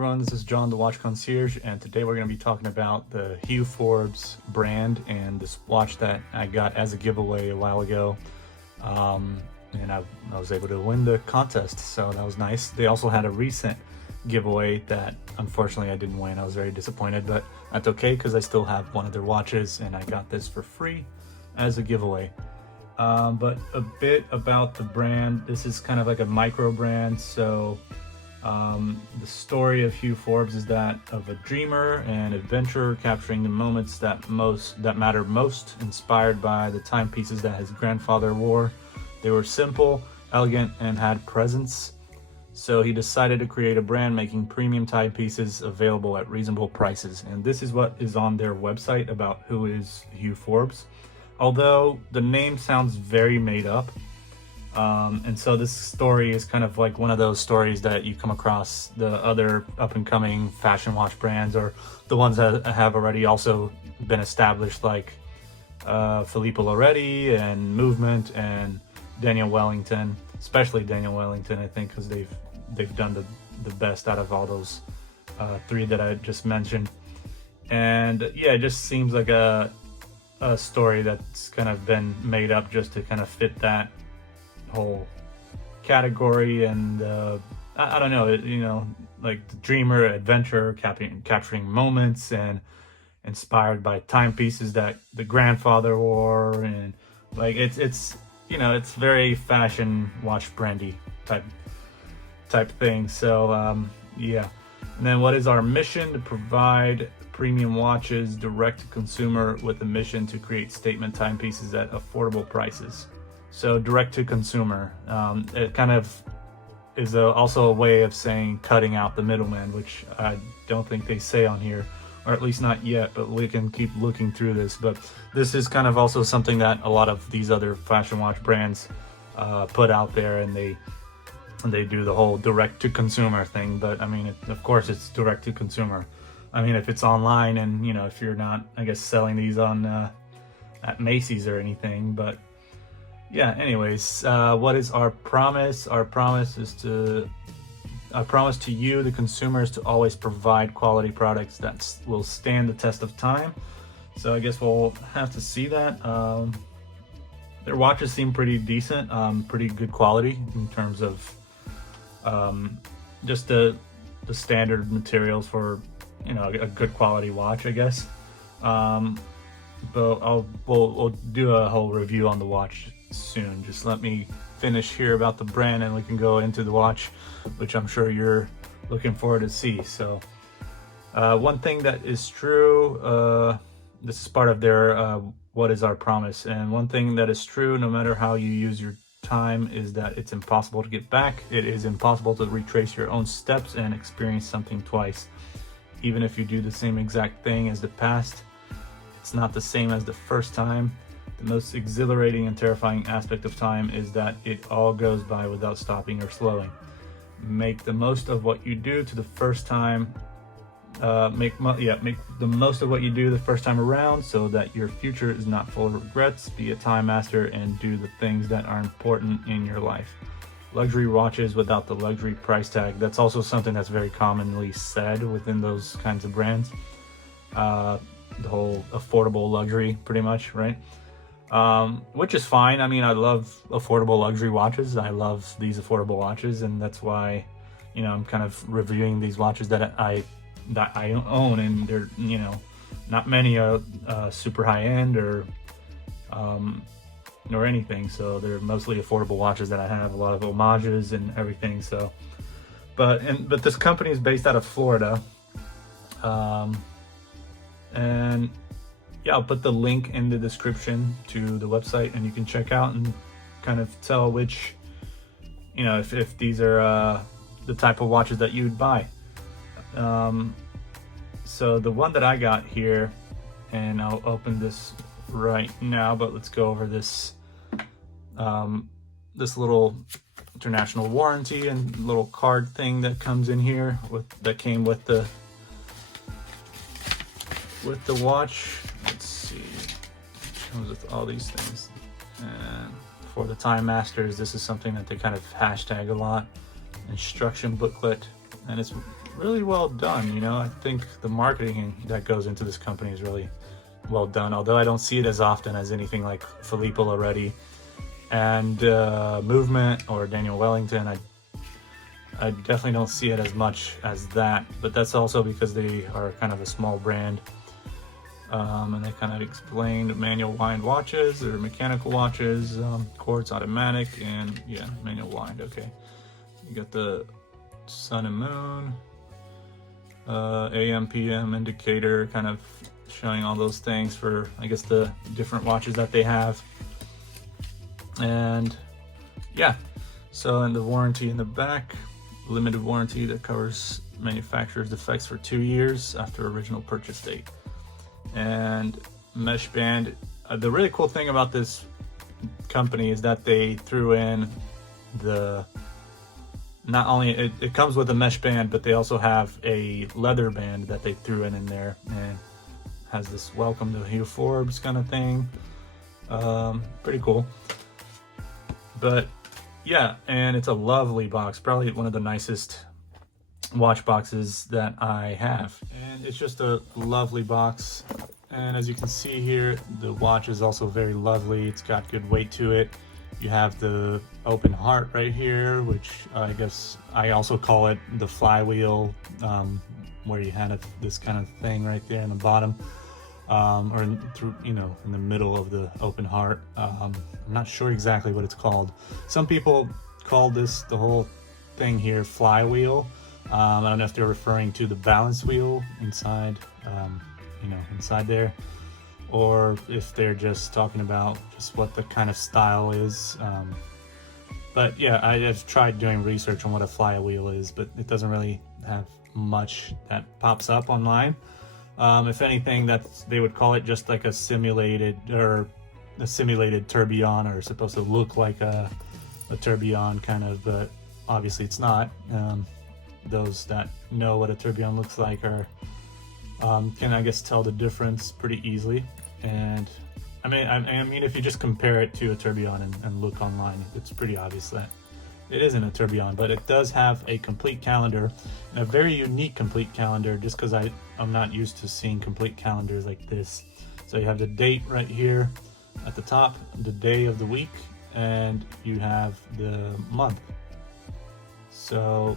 everyone, this is John, the Watch Concierge, and today we're going to be talking about the Hugh Forbes brand and this watch that I got as a giveaway a while ago. And I was able to win the contest, so that was nice. They also had a recent giveaway that unfortunately I didn't win. I was very disappointed, but that's okay because I still have one of their watches and I got this for free as a giveaway. But a bit about the brand. This is kind of like a micro brand, so the story of Hugh Forbes is that of a dreamer and adventurer capturing the moments that matter most, inspired by the timepieces that his grandfather wore. They were simple, elegant, and had presence. So he decided to create a brand making premium timepieces available at reasonable prices. And this is what is on their website about who is Hugh Forbes. Although the name sounds very made up. And so this story is kind of like one of those stories that you come across the other up-and-coming fashion watch brands, or the ones that have already also been established, like Filippo Loretti and Movement and Daniel Wellington, especially Daniel Wellington, I think, because they've done the best out of all those three that I just mentioned. And yeah, it just seems like a story that's kind of been made up just to kind of fit that whole category. And I don't know, like the dreamer, adventurer, capturing moments, and inspired by timepieces that the grandfather wore, and like it's very fashion watch brandy type thing. So yeah. And then what is our mission? To provide premium watches direct to consumer with a mission to create statement timepieces at affordable prices. So direct to consumer, it kind of is also a way of saying cutting out the middleman, which I don't think they say on here, or at least not yet, but we can keep looking through this. But this is kind of also something that a lot of these other fashion watch brands put out there, and they do the whole direct to consumer thing. But I mean, of course it's direct to consumer. I mean, if it's online, and if you're not, I guess, selling these on at Macy's or anything. But yeah, anyways, what is our promise? Our promise to you, the consumer, is to always provide quality products that will stand the test of time. So I guess we'll have to see that. Their watches seem pretty decent, pretty good quality in terms of just the standard materials for a good quality watch, I guess. But we'll do a whole review on the watch soon. Just let me finish here about the brand and we can go into the watch, which I'm sure you're looking forward to see. So one thing that is true, this is part of their what is our promise, and one thing that is true no matter how you use your time is that it's impossible to get back. It is impossible to retrace your own steps and experience something twice. Even if you do the same exact thing as the past, it's not the same as the first time. The most exhilarating and terrifying aspect of time is that it all goes by without stopping or slowing. Make the most of what you do to the first time. Make the most of what you do the first time around, so that your future is not full of regrets. Be a time master and do the things that are important in your life. Luxury watches without the luxury price tag. That's also something that's very commonly said within those kinds of brands. The whole affordable luxury, pretty much, right? Which is fine. I mean, I love affordable luxury watches. I love these affordable watches, and that's why, I'm kind of reviewing these watches that I own, and they're, not many are super high end or anything. So they're mostly affordable watches that I have, a lot of homages and everything. So, but this company is based out of Florida. And yeah, I'll put the link in the description to the website, and you can check out and kind of tell which, if these are the type of watches that you'd buy. So the one that I got here, and I'll open this right now, but let's go over this this little international warranty and little card thing that comes in here that came with the watch. Let's see, it comes with all these things. And for the Time Masters, this is something that they kind of hashtag a lot. Instruction booklet, and it's really well done. You know, I think the marketing that goes into this company is really well done, although I don't see it as often as anything like Filippo Loretti and Movement or Daniel Wellington. I definitely don't see it as much as that, but that's also because they are kind of a small brand. And they kind of explained manual wind watches or mechanical watches, quartz automatic, and yeah, manual wind. Okay, you got the sun and moon, AM PM indicator, kind of showing all those things for, I guess, the different watches that they have. And yeah, so in the warranty in the back, limited warranty that covers manufacturer's defects for 2 years after original purchase date. And mesh band, the really cool thing about this company is that they threw in the, not only it comes with a mesh band, but they also have a leather band that they threw in there, and has this welcome to Hugh Forbes kind of thing. Pretty cool. But yeah, and it's a lovely box, probably one of the nicest watch boxes that I have, and it's just a lovely box. And as you can see here, the watch is also very lovely. It's got good weight to it. You have the open heart right here, which I guess I also call it the flywheel, where you had this kind of thing right there in the bottom, or through, you know, in the middle of the open heart. I'm not sure exactly what it's called. Some people call this, the whole thing here, flywheel. I don't know if they're referring to the balance wheel inside, you know, inside there, or if they're just talking about just what the kind of style is. But yeah, I've tried doing research on what a flywheel is, but it doesn't really have much that pops up online. If anything, they would call it just like a simulated tourbillon, or supposed to look like a tourbillon kind of, but obviously it's not. Those that know what a tourbillon looks like are can, I guess, tell the difference pretty easily. And I mean, if you just compare it to a tourbillon and look online, it's pretty obvious that it isn't a tourbillon. But it does have a complete calendar, and a very unique complete calendar, just because I'm not used to seeing complete calendars like this. So you have the date right here at the top, the day of the week, and you have the month. So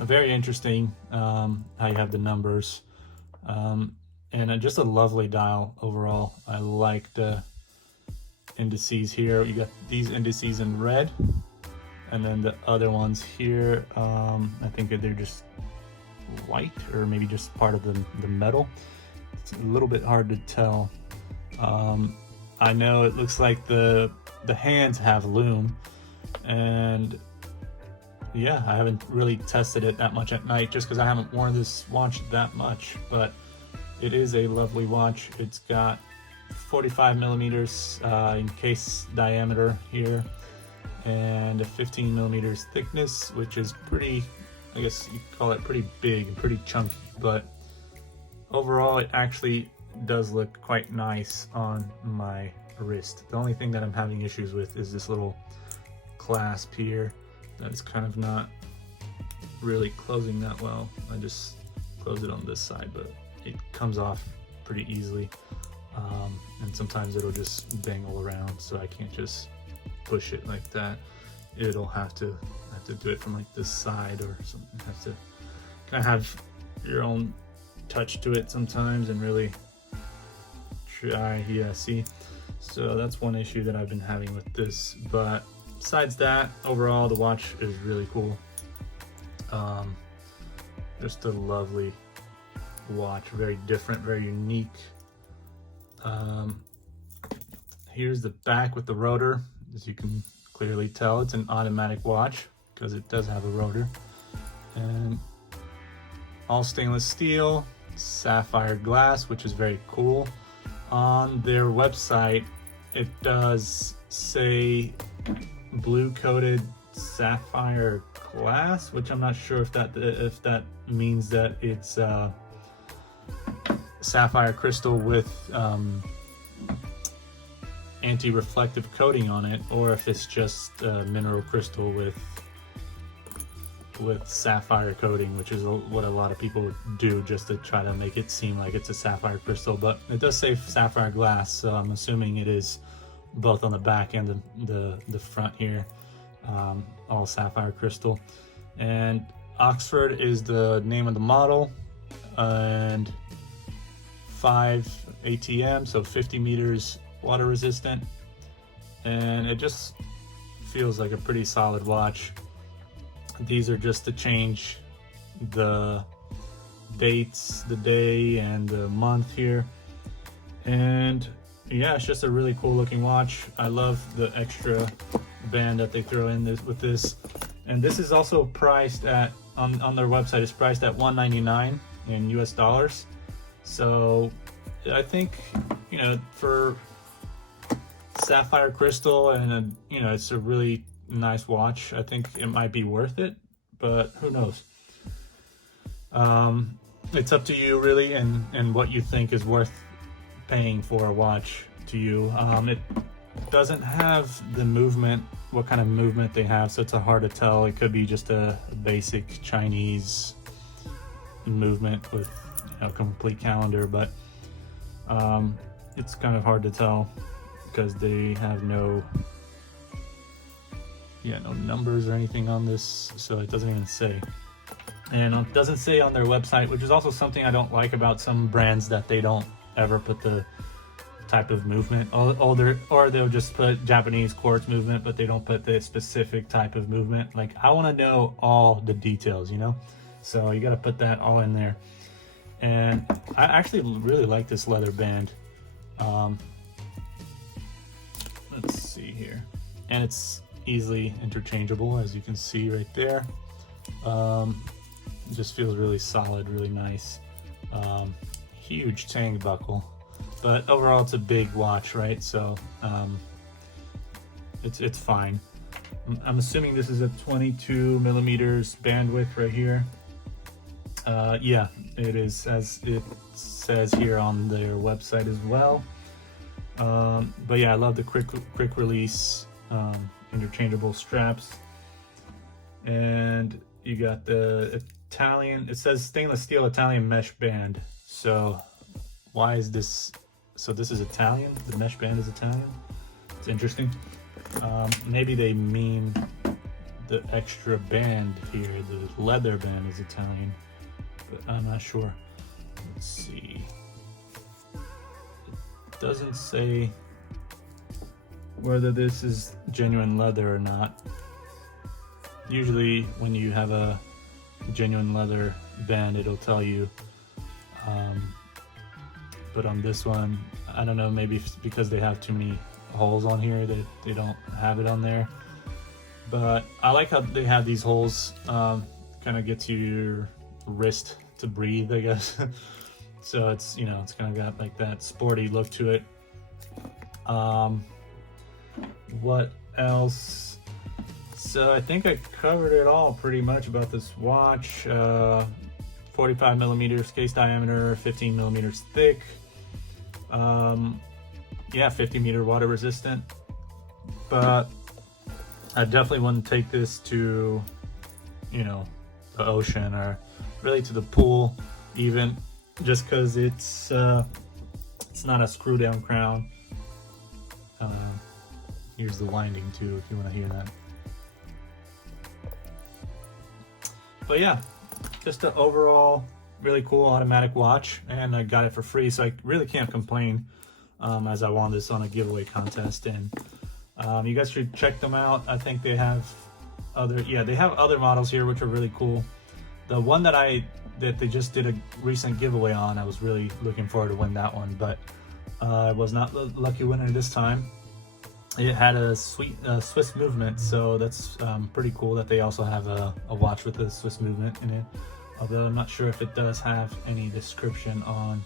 very interesting how you have the numbers, and just a lovely dial overall. I like the indices here. You got these indices in red, and then the other ones here, I think they're just white, or maybe just part of the metal. It's a little bit hard to tell. I know it looks like the hands have lume, and yeah, I haven't really tested it that much at night, just because I haven't worn this watch that much, but it is a lovely watch. It's got 45 millimeters in case diameter here, and a 15 millimeters thickness, which is pretty, I guess you could call it pretty big and pretty chunky, but overall it actually does look quite nice on my wrist. The only thing that I'm having issues with is this little clasp here. That's kind of not really closing that well. I just close it on this side, but it comes off pretty easily. And sometimes it'll just dangle around, so I can't just push it like that. It'll have to do it from like this side or something. Have to kind of have your own touch to it sometimes and really try. Yeah, see? So that's one issue that I've been having with this, but besides that, overall the watch is really cool. Just a lovely watch, very different, very unique. Here's the back with the rotor. As you can clearly tell, it's an automatic watch because it does have a rotor. And all stainless steel, sapphire glass, which is very cool. On their website, it does say blue coated sapphire glass, which I'm not sure if that means that it's sapphire crystal with anti-reflective coating on it, or if it's just mineral crystal with with sapphire coating, which is what a lot of people do just to try to make it seem like it's a sapphire crystal, but it does say sapphire glass, so I'm assuming it is both on the back and the front here, all sapphire crystal. And Oxford is the name of the model, and 5 ATM, so 50 meters water resistant, and it just feels like a pretty solid watch. These are just to change the dates, the day and the month here. And yeah, it's just a really cool looking watch. I love the extra band that they throw in with this. And this is also priced at, on their website, it's priced at $199 in US dollars. So I think, you know, for sapphire crystal and you know, it's a really nice watch. I think it might be worth it, but who knows? It's up to you really, and what you think is worth paying for a watch to you. It doesn't have the movement, what kind of movement they have, so it's hard to tell. It could be just a basic Chinese movement with, you know, complete calendar, but it's kind of hard to tell because they have no numbers or anything on this, so it doesn't even say. And it doesn't say on their website, which is also something I don't like about some brands, that they don't ever put the type of movement, or they'll just put Japanese quartz movement, but they don't put the specific type of movement. Like, I want to know all the details, you know, so you got to put that all in there. And I actually really like this leather band. Let's see here, and it's easily interchangeable, as you can see right there. It just feels really solid, really nice. Huge tang buckle, but overall it's a big watch, right? So it's fine. I'm assuming this is a 22 millimeters bandwidth right here. Yeah, it is, as it says here on their website as well. But yeah, I love the quick release interchangeable straps, and you got the Italian, it says stainless steel Italian mesh band. So why is this? So this is Italian, the mesh band is Italian. It's interesting. Maybe they mean the extra band here, the leather band is Italian, but I'm not sure. Let's see. It doesn't say whether this is genuine leather or not. Usually when you have a genuine leather band, it'll tell you, but on this one, I don't know, maybe it's because they have too many holes on here that they don't have it on there. But I like how they have these holes, kind of gets your wrist to breathe, I guess. So it's, you know, it's kind of got like that sporty look to it. What else? So I think I covered it all pretty much about this watch. 45 millimeters case diameter, 15 millimeters thick. Yeah, 50 meter water resistant. But I definitely wouldn't take this to, you know, the ocean, or really to the pool even, just because it's not a screw down crown. Here's the winding too, if you want to hear that. But yeah, just an overall really cool automatic watch, and I got it for free, so I really can't complain, as I won this on a giveaway contest. And you guys should check them out. I think they have they have other models here which are really cool. The one that they just did a recent giveaway on, I was really looking forward to win that one, but I was not the lucky winner this time. It had a Swiss movement, so that's pretty cool that they also have a watch with a Swiss movement in it. Although I'm not sure if it does have any description on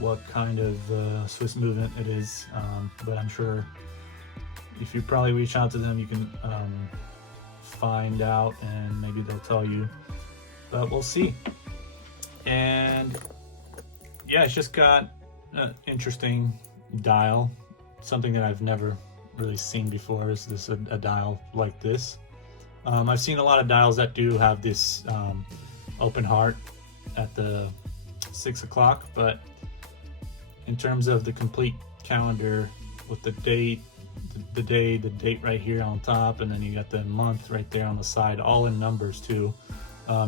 what kind of Swiss movement it is, but I'm sure if you probably reach out to them, you can find out, and maybe they'll tell you, but we'll see. And yeah, it's just got an interesting dial. Something that I've never really seen before is a dial like this. I've seen a lot of dials that do have this open heart at the 6 o'clock, but in terms of the complete calendar with the date, the date right here on top, and then you got the month right there on the side, all in numbers too,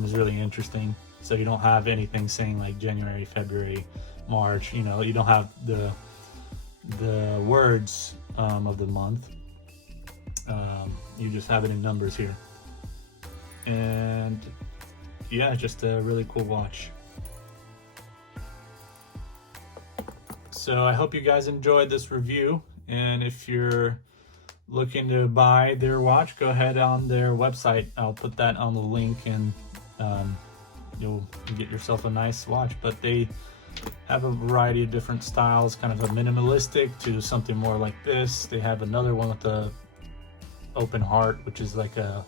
is really interesting. So you don't have anything saying like January, February, March. You know, you don't have the words of the month. You just have it in numbers here, and yeah, just a really cool watch. So I hope you guys enjoyed this review, and if you're looking to buy their watch, go ahead on their website. I'll put that on the link, and you'll get yourself a nice watch. But they have a variety of different styles, kind of a minimalistic to something more like this. They have another one with the open heart, which is like a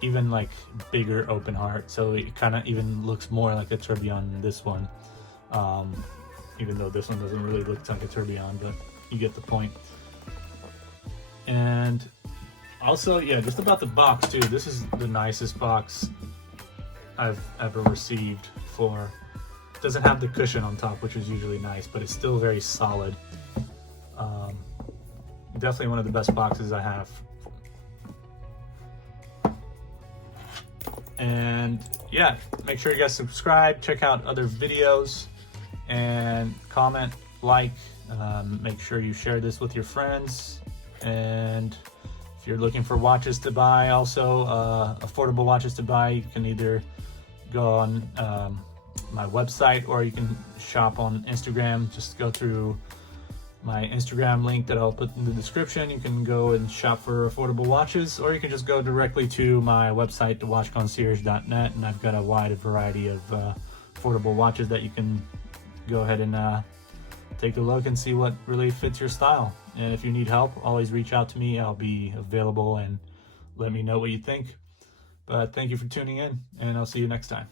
even like bigger open heart, so it kind of even looks more like a tourbillon than this one, even though this one doesn't really look like a tourbillon, but you get the point. And also, yeah, just about the box too, this is the nicest box I've ever received. For it doesn't have the cushion on top, which is usually nice, but it's still very solid. Definitely one of the best boxes I have. And yeah, make sure you guys subscribe, check out other videos, and comment, like, make sure you share this with your friends. And if you're looking for watches to buy, also affordable watches to buy, you can either go on my website, or you can shop on Instagram. Just go through my Instagram link that I'll put in the description. You can go and shop for affordable watches, or you can just go directly to my website, thewatchconcierge.net, and I've got a wide variety of affordable watches that you can go ahead and take a look and see what really fits your style. And if you need help, always reach out to me. I'll be available, and let me know what you think. But thank you for tuning in, and I'll see you next time.